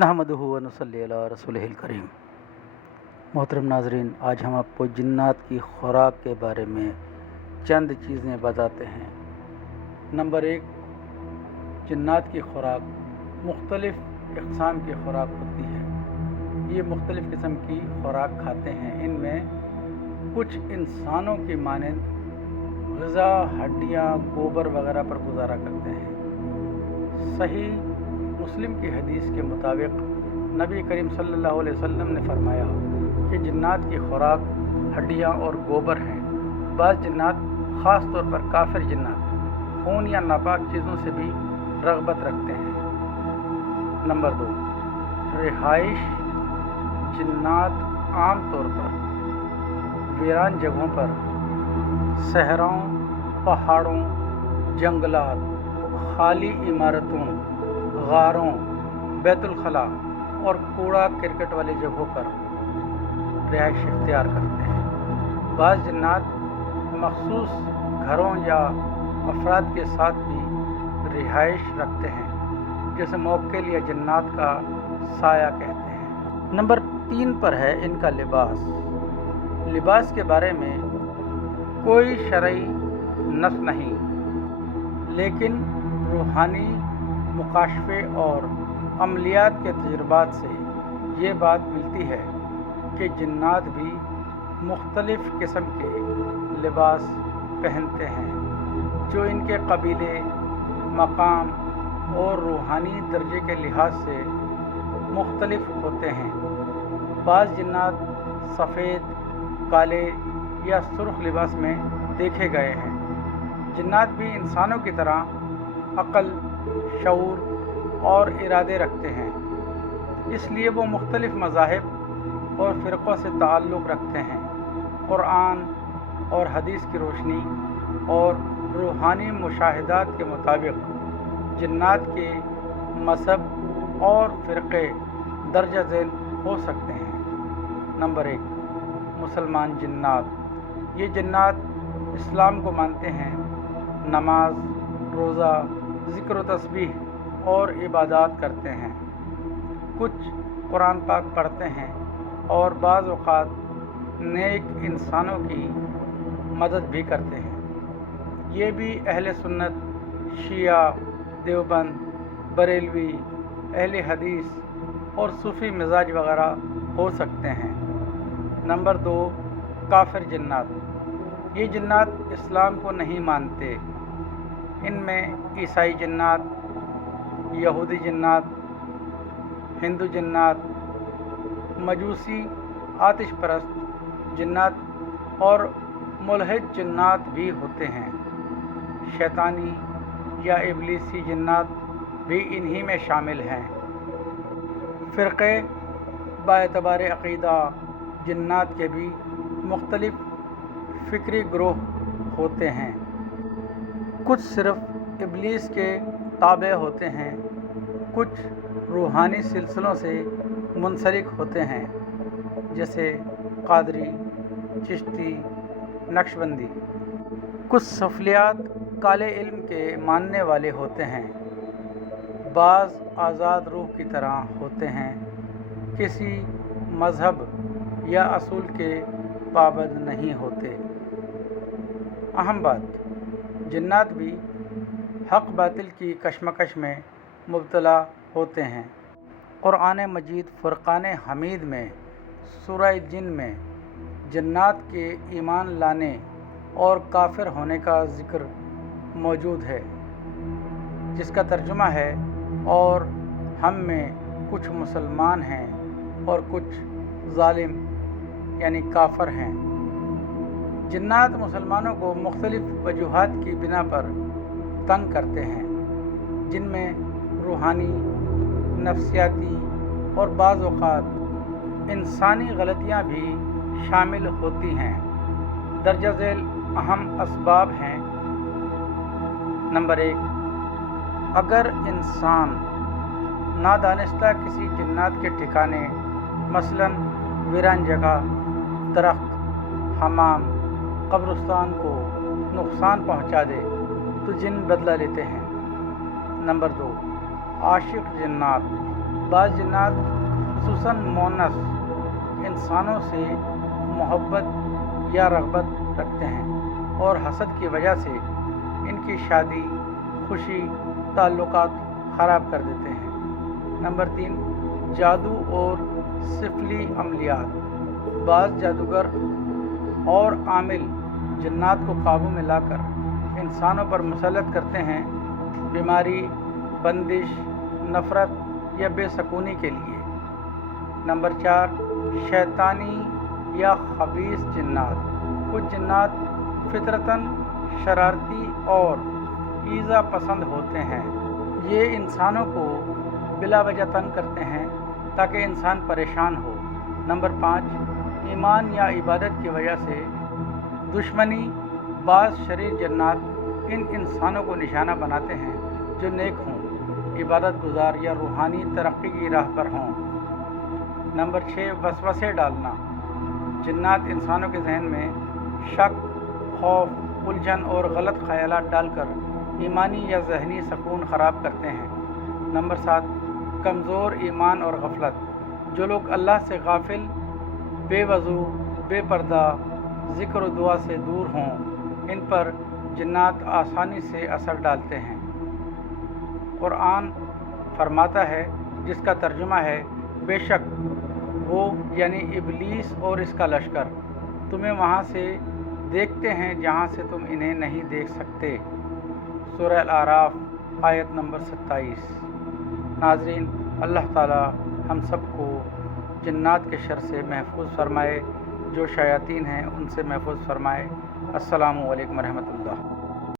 نحمدہ و نصلی علی رسولہ الکریم۔ محترم ناظرین، آج ہم آپ کو جنات کی خوراک کے بارے میں چند چیزیں بتاتے ہیں۔ نمبر 1، جنات کی خوراک مختلف اقسام کی خوراک ہوتی ہے۔ یہ مختلف قسم کی خوراک کھاتے ہیں۔ ان میں کچھ انسانوں کی مانند غذا، ہڈیاں، گوبر وغیرہ پر گزارا کرتے ہیں۔ صحیح مسلم کی حدیث کے مطابق نبی کریم صلی اللہ علیہ وسلم نے فرمایا کہ جنات کی خوراک ہڈیاں اور گوبر ہیں۔ بعض جنات، خاص طور پر کافر جنات، خون یا ناپاک چیزوں سے بھی رغبت رکھتے ہیں۔ نمبر 2، رہائش جنات عام طور پر ویران جگہوں پر، صحراؤں، پہاڑوں، جنگلات، خالی عمارتوں، غاروں، بیت الخلاء اور کوڑا کرکٹ والی جگہوں پر رہائش اختیار کرتے ہیں۔ بعض جنات مخصوص گھروں یا افراد کے ساتھ بھی رہائش رکھتے ہیں، جسے موکل یا جنات کا سایہ کہتے ہیں۔ نمبر 3 پر ہے ان کا لباس۔ لباس کے بارے میں کوئی شرعی نص نہیں، لیکن روحانی مکاشفے اور عملیات کے تجربات سے یہ بات ملتی ہے کہ جنات بھی مختلف قسم کے لباس پہنتے ہیں، جو ان کے قبیلے، مقام اور روحانی درجے کے لحاظ سے مختلف ہوتے ہیں۔ بعض جنات سفید، کالے یا سرخ لباس میں دیکھے گئے ہیں۔ جنات بھی انسانوں کی طرح عقل، شعور اور ارادے رکھتے ہیں، اس لیے وہ مختلف مذاہب اور فرقوں سے تعلق رکھتے ہیں۔ قرآن اور حدیث کی روشنی اور روحانی مشاہدات کے مطابق جنات کے مذہب اور فرقے درجہ ذیل ہو سکتے ہیں۔ نمبر 1، مسلمان جنات۔ یہ جنات اسلام کو مانتے ہیں، نماز، روزہ، ذکر و تسبیح اور عبادات کرتے ہیں۔ کچھ قرآن پاک پڑھتے ہیں اور بعض اوقات نیک انسانوں کی مدد بھی کرتے ہیں۔ یہ بھی اہل سنت، شیعہ، دیوبند، بریلوی، اہل حدیث اور صوفی مزاج وغیرہ ہو سکتے ہیں۔ نمبر 2، کافر جنات۔ یہ جنات اسلام کو نہیں مانتے۔ ان میں عیسائی جنات، یہودی جنات، ہندو جنات، مجوسی، آتش پرست جنات اور ملحد جنات بھی ہوتے ہیں۔ شیطانی یا ابلیسی جنات بھی انہی میں شامل ہیں۔ فرقے باعتبار عقیدہ جنات کے بھی مختلف فکری گروہ ہوتے ہیں۔ کچھ صرف ابلیس کے تابع ہوتے ہیں، کچھ روحانی سلسلوں سے منسلک ہوتے ہیں، جیسے قادری، چشتی، نقشبندی۔ کچھ صوفیات کالے علم کے ماننے والے ہوتے ہیں۔ بعض آزاد روح کی طرح ہوتے ہیں، کسی مذہب یا اصول کے پابند نہیں ہوتے۔ اہم بات، جنات بھی حق باطل کی کشمکش میں مبتلا ہوتے ہیں۔ قرآن مجید فرقان حمید میں سورہ جن میں جنات کے ایمان لانے اور کافر ہونے کا ذکر موجود ہے، جس کا ترجمہ ہے، اور ہم میں کچھ مسلمان ہیں اور کچھ ظالم یعنی کافر ہیں۔ جنات مسلمانوں کو مختلف وجوہات کی بنا پر تنگ کرتے ہیں، جن میں روحانی، نفسیاتی اور بعض اوقات انسانی غلطیاں بھی شامل ہوتی ہیں۔ درجہ ذیل اہم اسباب ہیں۔ نمبر 1، اگر انسان نادانستہ کسی جنات کے ٹھکانے، مثلاً ویران جگہ، درخت، حمام، قبرستان کو نقصان پہنچا دے تو جن بدلہ لیتے ہیں۔ نمبر 2، عاشق جنات۔ بعض جنات خصوصاً مونس انسانوں سے محبت یا رغبت رکھتے ہیں اور حسد کی وجہ سے ان کی شادی خوشی تعلقات خراب کر دیتے ہیں۔ نمبر 3، جادو اور سفلی عملیات۔ بعض جادوگر اور عامل جنات کو قابو میں لا کر انسانوں پر مسلط کرتے ہیں، بیماری، بندش، نفرت یا بے سکونی کے لیے۔ نمبر 4، شیطانی یا خبیث جنات۔ کچھ جنات فطرتاً شرارتی اور ایذا پسند ہوتے ہیں۔ یہ انسانوں کو بلا وجہ تنگ کرتے ہیں تاکہ انسان پریشان ہو۔ نمبر 5، ایمان یا عبادت کی وجہ سے دشمنی۔ بعض شریر جنات ان انسانوں کو نشانہ بناتے ہیں جو نیک ہوں، عبادت گزار یا روحانی ترقی کی راہ پر ہوں۔ نمبر 6، وسوسے ڈالنا۔ جنات انسانوں کے ذہن میں شک، خوف، الجھن اور غلط خیالات ڈال کر ایمانی یا ذہنی سکون خراب کرتے ہیں۔ نمبر 7، کمزور ایمان اور غفلت۔ جو لوگ اللہ سے غافل، بے وضو، بے پردہ، ذکر و دعا سے دور ہوں، ان پر جنات آسانی سے اثر ڈالتے ہیں۔ قرآن فرماتا ہے، جس کا ترجمہ ہے، بے شک وہ یعنی ابلیس اور اس کا لشکر تمہیں وہاں سے دیکھتے ہیں جہاں سے تم انہیں نہیں دیکھ سکتے۔ سورہ الاعراف آیت نمبر 27۔ ناظرین، اللہ تعالی ہم سب کو جنات کے شر سے محفوظ فرمائے، جو شیاطین ہیں ان سے محفوظ فرمائے۔ السلام علیکم ورحمۃ اللہ۔